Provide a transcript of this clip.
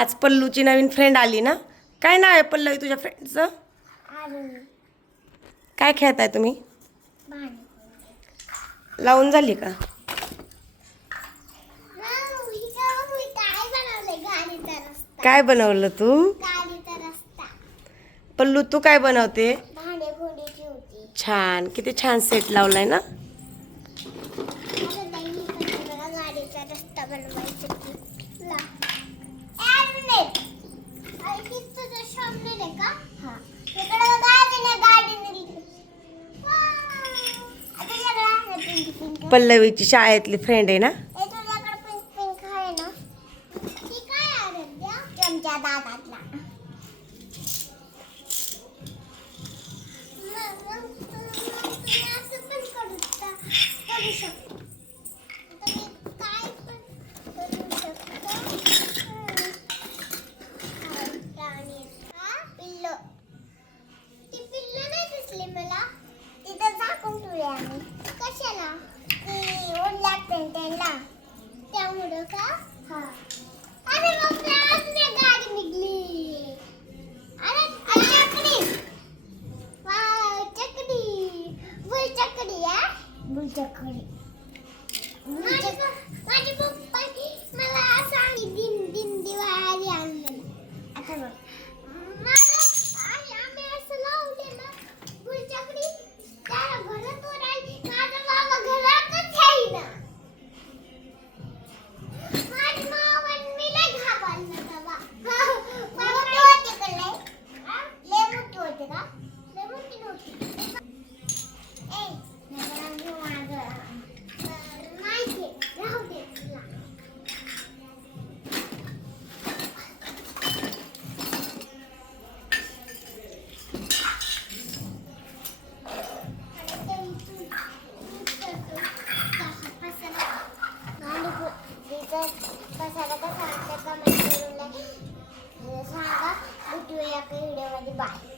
आज पल्लूची नवीन फ्रेंड आली ना. काय नाव आहे पल्लवी तुझ्या फ्रेंडचं? काय खेळताय तुम्ही? लावून झाली का? काय बनवलं तू? पल्लू तू काय बनवते? छान, किती छान सेट लावलाय ना. पल्लवीची शाळेतली फ्रेंड आहे ना. माझे पप्पा मला असं दिन दिवाळी आणलेलं. आता बघ आम्ही असं लावले ना गुलचकडी त्याला घरात राहिली. माझा बाबा घरातच येईना. माझी मामा मी लय घाबरले बाबा. मोठे होते का लय? लय मोठे होते का? लय मोठे नव्हते. कशाला का सांगता कमेंट करून सांगा. भेटूया एका व्हिडिओमध्ये. बाय.